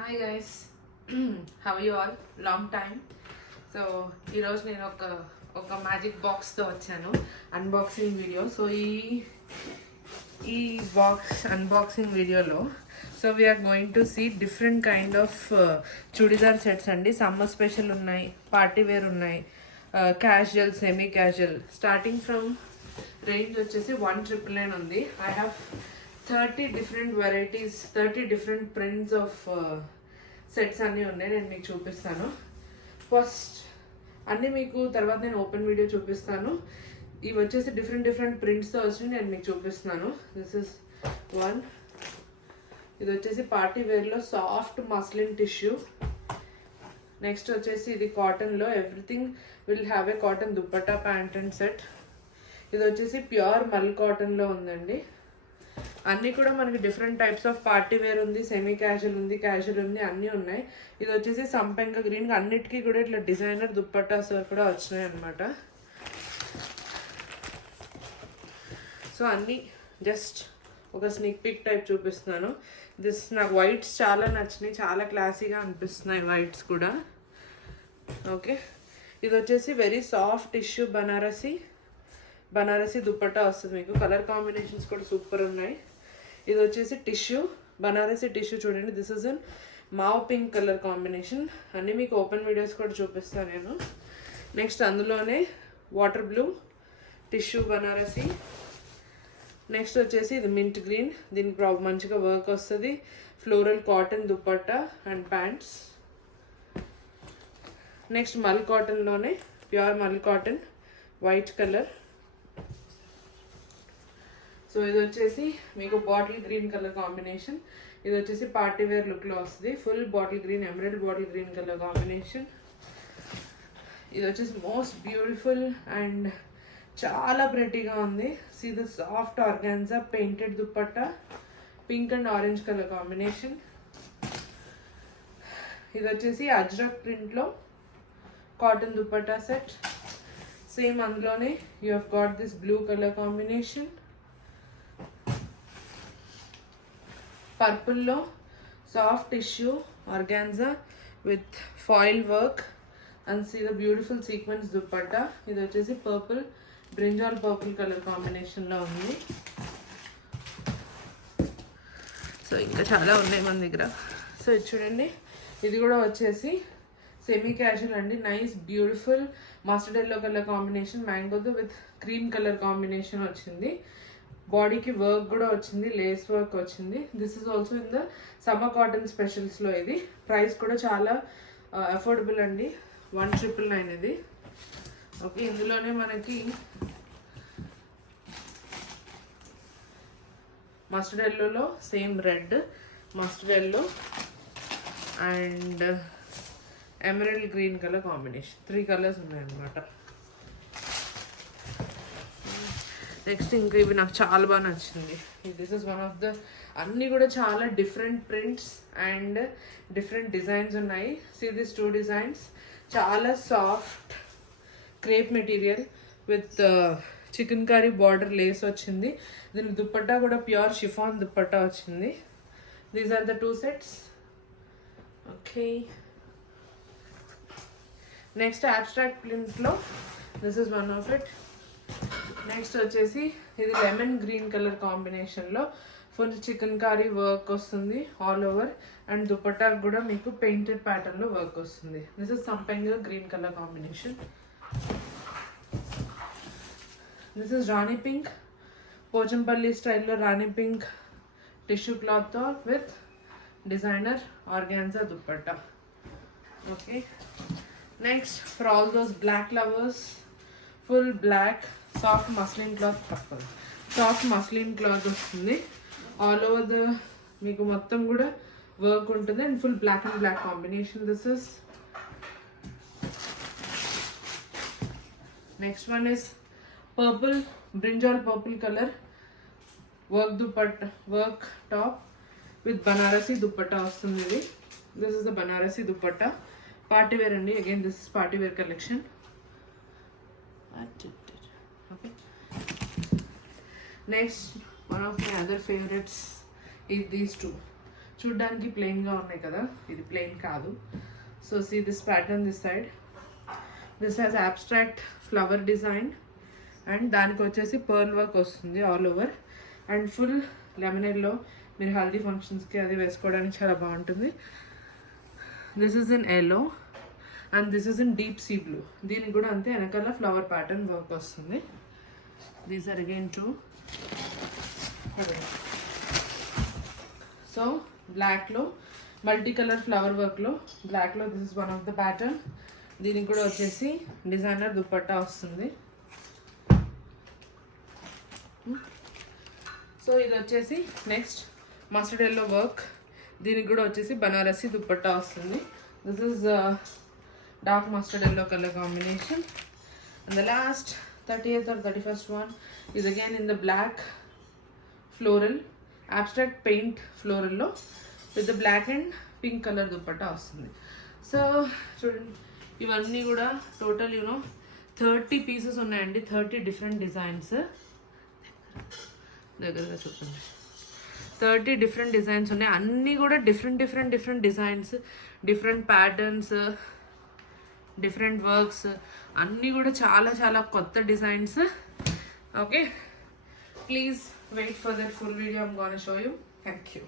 Hi guys, how you all? Long time. So ఈరోజు నేను ఒక మ్యాజిక్ బాక్స్తో వచ్చాను, అన్బాక్సింగ్ వీడియో. సో ఈ బాక్స్ అన్బాక్సింగ్ వీడియోలో we are going to see different kind of churidar sets అండి. సమ్మర్ స్పెషల్ ఉన్నాయి, పార్టీ వేర్ ఉన్నాయి, casual, semi casual. Starting from range వచ్చేసి 1,999 ఉంది. I have 30 different varieties, 30 different prints of sets అన్నీ ఉన్నాయి. నేను మీకు చూపిస్తాను. ఫస్ట్ అన్నీ మీకు తర్వాత నేను ఓపెన్ వీడియో చూపిస్తాను. ఇవి వచ్చేసి డిఫరెంట్ ప్రింట్స్తో వచ్చి నేను మీకు చూపిస్తున్నాను. This is one. ఇది వచ్చేసి పార్టీ వేర్లో సాఫ్ట్ మస్లిన్ టిష్యూ. నెక్స్ట్ వచ్చేసి ఇది కాటన్లో, everything will have a cotton dupatta pant and set. ఇది వచ్చేసి ప్యూర్ మల్ కాటన్లో ఉందండి. అన్నీ కూడా మనకి different types of party wear ఉంది, సెమీ క్యాజువల్ ఉంది, క్యాజువల్ ఉంది, అన్నీ ఉన్నాయి. ఇది వచ్చేసి సంపెంగ గ్రీన్. అన్నిటికీ కూడా ఇట్లా డిజైనర్ దుప్పట్టాస్ కూడా వచ్చినాయి అనమాట. సో అన్నీ జస్ట్ ఒక స్నిక్ పిక్ టైప్ చూపిస్తున్నాను. నాకు వైట్స్ చాలా నచ్చినాయి, చాలా క్లాసీగా అనిపిస్తున్నాయి వైట్స్ కూడా. ఓకే, ఇది వచ్చేసి very soft tissue Banarasi dupatta వస్తుంది మీకు. కలర్ కాంబినేషన్స్ కూడా సూపర్ ఉన్నాయి. ఇది వచ్చేసి టిష్యూ, బనారసి టిష్యూ చూడండి. This is an mauve pink colour combination. అన్నీ మీకు ఓపెన్ వీడియోస్ కూడా చూపిస్తాను నేను. నెక్స్ట్ అందులోనే water blue tissue Banarasi. Next వచ్చేసి ఇది మింట్ గ్రీన్. దీనికి మంచిగా వర్క్ వస్తుంది. Floral cotton dupatta and pants. Next mul కాటన్లోనే pure mul cotton white colour. So ఇది వచ్చేసి మీకు బాటిల్ గ్రీన్ కలర్ కాంబినేషన్. ఇది వచ్చేసి పార్టీ వేర్ లుక్లో వస్తుంది. Full bottle green, emerald bottle green colour combination. ఇది వచ్చేసి మోస్ట్ బ్యూటిఫుల్ అండ్ చాలా ప్రెటీగా ఉంది. See the soft organza painted dupatta, pink and orange colour combination. ఇది వచ్చేసి అజ్రక్ ప్రింట్లో కాటన్ దుప్పట్టా సెట్. సేమ్ అందులోనే you have got this blue colour combination. పర్పుల్లో soft tissue organza with foil work and see the beautiful sequence dupatta. ఇది వచ్చేసి purple, brinjal purple colour కాంబినేషన్లో ఉంది. So ఇంకా చాలా ఉన్నాయి మన దగ్గర. సో ఇది చూడండి, ఇది కూడా వచ్చేసి సెమీ క్యాజువల్ అండి. Nice beautiful mustard yellow colour combination, మ్యాంగోతో విత్ క్రీమ్ కలర్ కాంబినేషన్ వచ్చింది. బాడీకి వర్క్ కూడా వచ్చింది, లేస్ వర్క్ వచ్చింది. This is also in the summer cotton స్పెషల్స్లో. ఇది ప్రైస్ కూడా చాలా అఫోర్డబుల్ అండి, 1,999 ఇది. ఓకే, ఇందులోనే మనకి మస్టర్డ్ ఎల్లోలో same red, mustard yellow and emerald green colour combination. 3 colours ఉన్నాయన్నమాట. నెక్స్ట్ ఇంకా ఇవి నాకు చాలా బాగా నచ్చింది. This is one of the, అన్నీ కూడా చాలా different prints and different designs ఉన్నాయి. See this 2 designs. చాలా soft crepe material with chikankari border lace వచ్చింది. దీని దుప్పట్టా కూడా ప్యూర్ షిఫాన్ దుప్పట్టా వచ్చింది. These are the 2 sets. Okay, next abstract ప్రింట్లో this is one of it. Next వచ్చేసి ఇది లెమన్ గ్రీన్ కలర్ కాంబినేషన్లో ఫుల్ చికెన్ కర్రీ వర్క్ వస్తుంది ఆల్ ఓవర్ అండ్ దుపట్టా కూడా మీకు పెయింటెడ్ ప్యాటర్న్లో వర్క్ వస్తుంది. దిస్ ఇస్ సంపెంగ green colour combination. This is rani pink, Pochampally స్టైల్లో రాణి పింక్ టిష్యూ క్లాత్తో with designer organza dupatta. Okay, next for all those black lovers, full black soft muslin cloth, తప్పదు soft muslin cloth వస్తుంది. All over the మీకు మొత్తం కూడా work ఉంటుంది and full black and black combination. This is next one is purple, brinjal purple colour work dupatta, work top with Banarasi dupatta వస్తుంది. ఇది this is the Banarasi dupatta. Party wear అండి. Again this is party wear collection. Okay, next one of my other favorites is these 2 చూడ్డానికి ప్లెయిన్గా ఉన్నాయి కదా, ఇది plain కాదు. So see this pattern this side, this has abstract flower design and దానికి వచ్చేసి pearl work వస్తుంది ఆల్ ఓవర్. అండ్ ఫుల్ లెమనెల్లో మీరు హల్దీ ఫంక్షన్స్కి అది వేసుకోవడానికి చాలా బాగుంటుంది. This is in yellow and this is in deep sea blue. దీనికి కూడా అంతే వెనకాల ఫ్లవర్ ప్యాటర్న్ వర్క్ వస్తుంది. These are again two. So బ్లాక్లో మల్టీ కలర్ ఫ్లవర్ వర్క్లో బ్లాక్లో this is one of the pattern. దీనికి కూడా వచ్చేసి డిజైనర్ దుపట్టా వస్తుంది. సో ఇది వచ్చేసి నెక్స్ట్ మస్టర్డ్ ఎల్లో వర్క్, దీనికి కూడా వచ్చేసి బనారసి దుపట్టా వస్తుంది. This is dark mustard yellow color combination. And the last 30th or 31st one is again in the black floral abstract paint floral lo with the black and pink color dupatta vastundi. So chudandi ivanni kuda total 30 pieces unnayandi, 30 different designs. దగ్గరగా చూడండి, 30 different designs ఉన్నాయి. అన్నీ కూడా different designs, different patterns, different works, అన్నీ కూడా చాలా చాలా కొత్త designs. Okay, please wait for that full video. I'm gonna show you. Thank you.